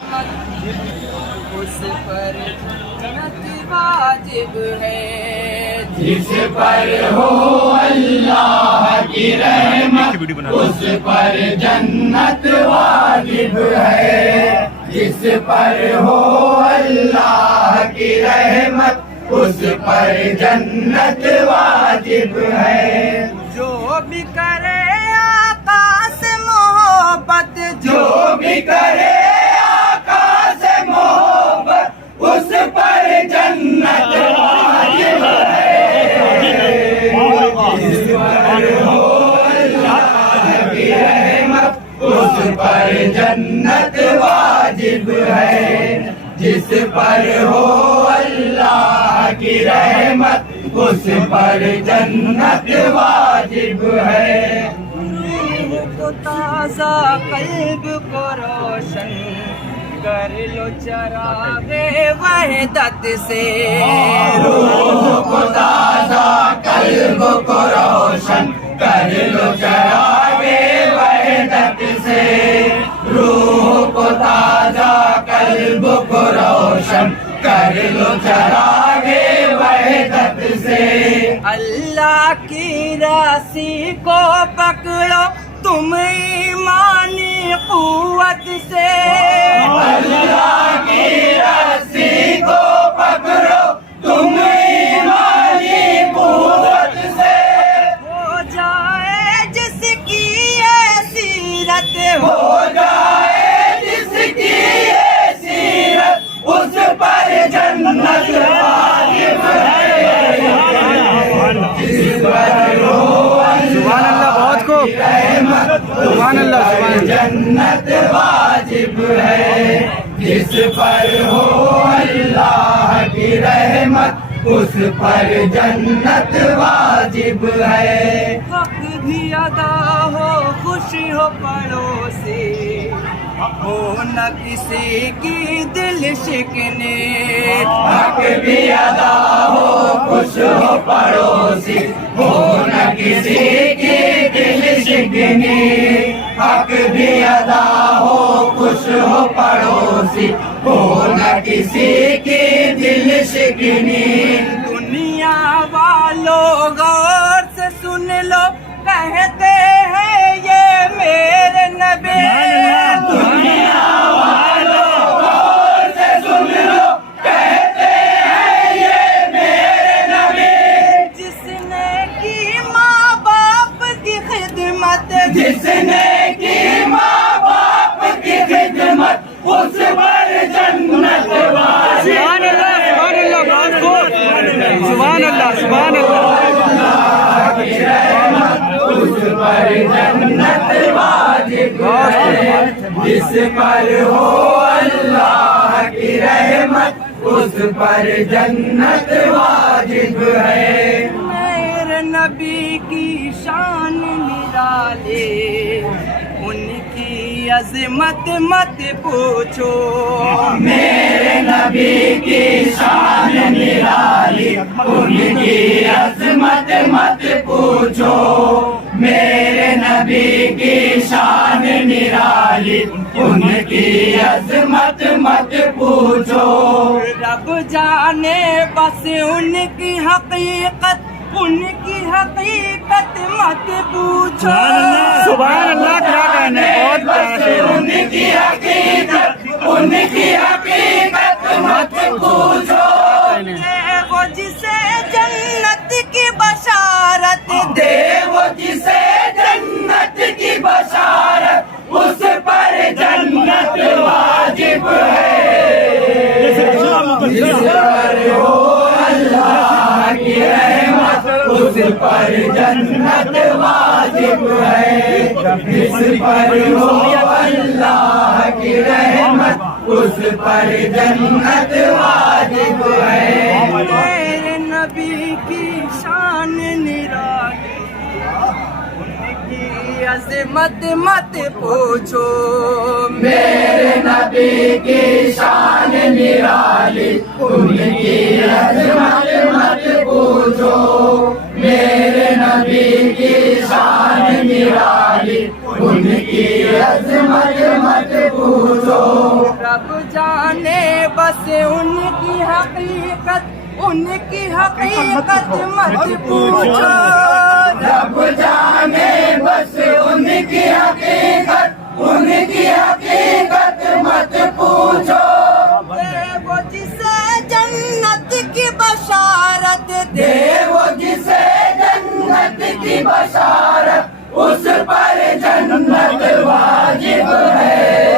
اس پر جنت واجب ہے، جس پر ہو اللہ کی رحمت اس پر جنت واجب ہے، جس پر ہو اللہ کی رحمت اس پر جنت واجب ہے، جو بھی کرے آقا سے محبت، جو بھی کرے آقا سے محبت اس پر جنت واجب ہے، جس پر ہو اللہ کی رحمت اس پر جنت واجب ہے، جس پر ہو اللہ کی رحمت اس پر جنت واجب ہے، روح کو تازہ قلب کو روشن کر لو چراغ وحدت سے، روح کو تازہ قلب کو روشن کر لو چراغ وحدت سے، روح کو تازہ قلب کو روشن کر لو چراغ وحدت سے، اللہ کی راسی کو پکڑو تم ایمانی قوت سے، اللہ کی رسی کو پکڑو تم ایمانی قوت سے، ہو جائے جس کی یہ سیرت، ہو جائے جس کی یہ سیرت اس پر جنت واجب ہے، جس پر ہو سبحان اللہ، بہت خوب، سبحان اللہ، سبحان اللہ، جنت واجب ہے، جس پر ہو اللہ کی رحمت اس پر جنت واجب ہے، حق بھی ادا ہو خوشی ہو پڑوسی، ہو نہ کسی کی دل شکنے، حق بھی ادا ہو خوش ہو پڑوسی، ہو نہ کسی کی دل شکنی، حق بھی ادا ہو خوش ہو پڑوسی، ہو نہ کسی کی دل شکنی، دنیا والوں غور سے سن لو کہتے ہیں یہ میرے نبی، دنیا والوں غور سے سن لو کہتے ہیں یہ میرے نبی، جس نے کی ماں باپ کی خدمت، جس نے کی ماں باپ کی خدمت اس پر جنت واجب سبحان اللہ، سبحان اللہ، بہت خوب، سبحان اللہ، سبحان اللہ، کی رحمت اس پر جنت واجب ہے، جس پر ہو اللہ کی رحمت اس پر جنت واجب ہے، میرے نبی کی شان نرالی، ان کی عظمت مت پوچھو، میرے نبی کی شان نرالی ان کی عظمت مت پوچھو، میرے نبی کی شان نرالی ان کی عظمت مت پوچھو، رب جانے بس ان کی حقیقت، ان کی حقیقت مت پوچھو، سبحان اللہ، کیا کہنے، بہت بس ان کی حقیقت، ان کی حقیقت مت پوچھو، دے وہ جسے جنت کی بشارت، دے وہ جسے جنت کی بشارت اس پر جنت واجب ہے، جس پر ہو اللہ کی رحمت اس پر جنت واجب ہے، جس پر ہو اللہ کی رحمت اس پر جنت واجب ہے، میرے نبی کی شان نرالی، ان کی عظمت مت پوچھو، میرے نبی کی شان نرالی ان کی عظمت مت پوچھو، میرے نبی کی شان نرالی ان کی عظمت مت پوچھو، رب جانے بس ان کی حقیقت مت پوچھو رب جانے بس ان کی حقیقت مت پوچھو وہ جسے جنت کی بشارت دے وہ جسے جنت کی بشارت اس پر جنت واجب ہے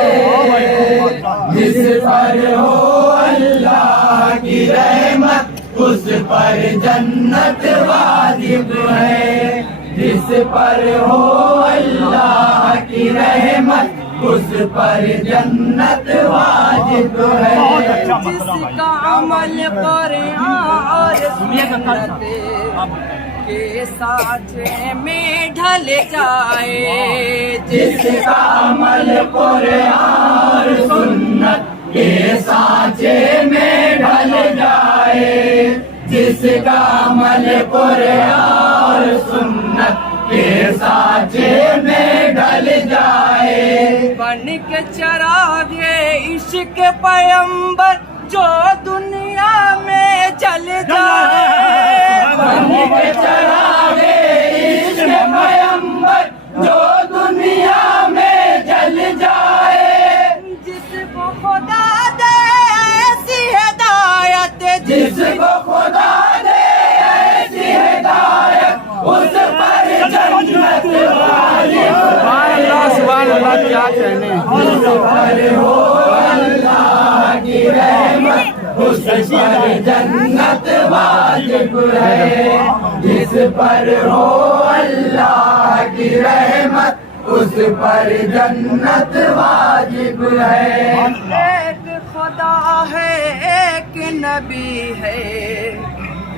جس پر ہو اللہ کی رحمت اس پر جنت واجب ہے جس پر ہو اللہ کی رحمت اس پر جنت واجب ہے جس کا عمل قرآن اور سنت کے سانچے میں ڈھل جائے جس کا عمل قرآن اور سنت کے سانچے میں ڈھل جائے جس کا عمل قرآن اور سنت کے سانچے میں ڈھل جائے بن کے چراغ عشق پیمبر جو دنیا میں جل جائے بن کے چراغ عشق پیمبر جو دنیا میں جل جائے جس کو خدا دے ایسی ہدایت جس کو خدا دے ایسی ہدایت اس پر جنت واجب سبحان اللہ کیا کہنے جس پر ہو اللہ کی رحمت اس پر جنت واجب ہے جس پر ہو اللہ کی رحمت اس پر جنت واجب ہے ایک خدا ہے ایک نبی ہے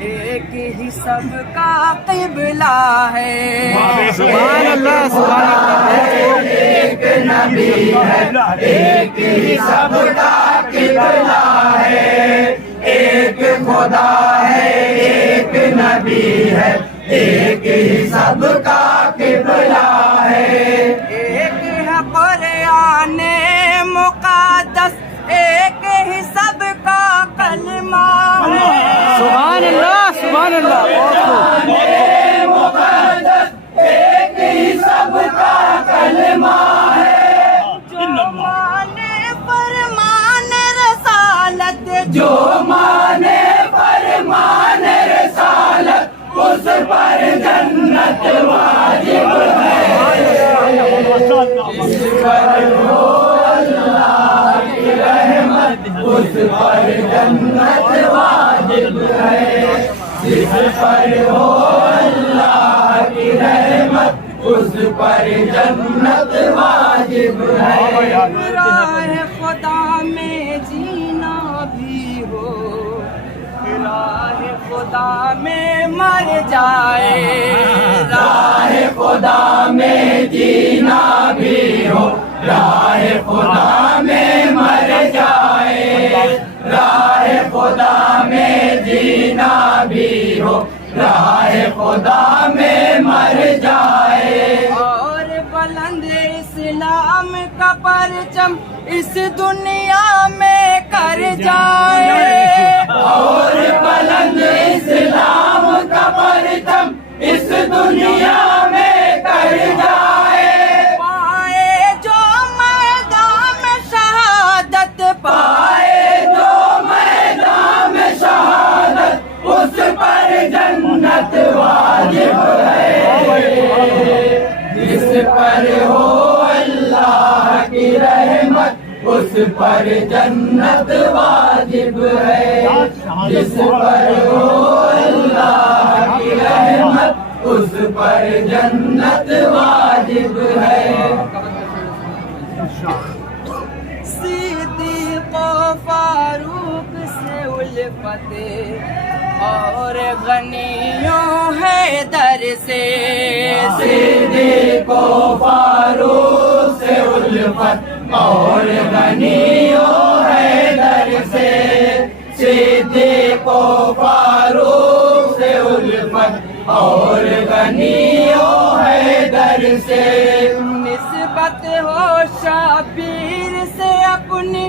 ایک ہی سب کا قبلہ ہے سبحان اللہ ایک نبی ہے ایک ہی سب کا قبلہ ہے ایک خدا ہے ایک نبی ہے ایک ہی سب کا قبلہ ہے ایک ہے قرآن مقدس ایک ہی سب کا کلمہ ہے سبحان اللہ مقدس ایک ہی سب کا کلمہ ہے جو مانے فرمان رسالت جو مانے فرمان رسالت اس پر جنت واجب ہے اس پر ہو اللہ کی رحمت اس پر جنت واجب ہے جس پر ہو اللہ کی رحمت اس پر جنت واجب ہے راہ خدا میں جینا بھی ہو راہ خدا میں مر جائے راہ خدا میں جینا بھی ہو راہ خدا میں مر جائے راہ خدا میں جینا بھی ہو راہ خدا میں مر جائے اور بلند اسلام کا پرچم اس دنیا میں کر جائے اور بلند اسلام کا پرچم اس دنیا میں کر جائے پائے جو میدان میں شہادت پائے جو میدان میں شہادت اس پر جنت واجب ہے جس پر ہو اللہ کی رحمت اس پر جنت واجب ہے جس پر ہو اللہ کی رحمت اس پر جنت واجب ہے صدیق و فاروق سے الفت اور غنیوں ہے در سے صدیق و فاروق سے الفت اور غنیوں ہے در سے صدیق و فاروق سے الفت اور غنیوں ہے در سے نسبت ہو شبیر سے اپنی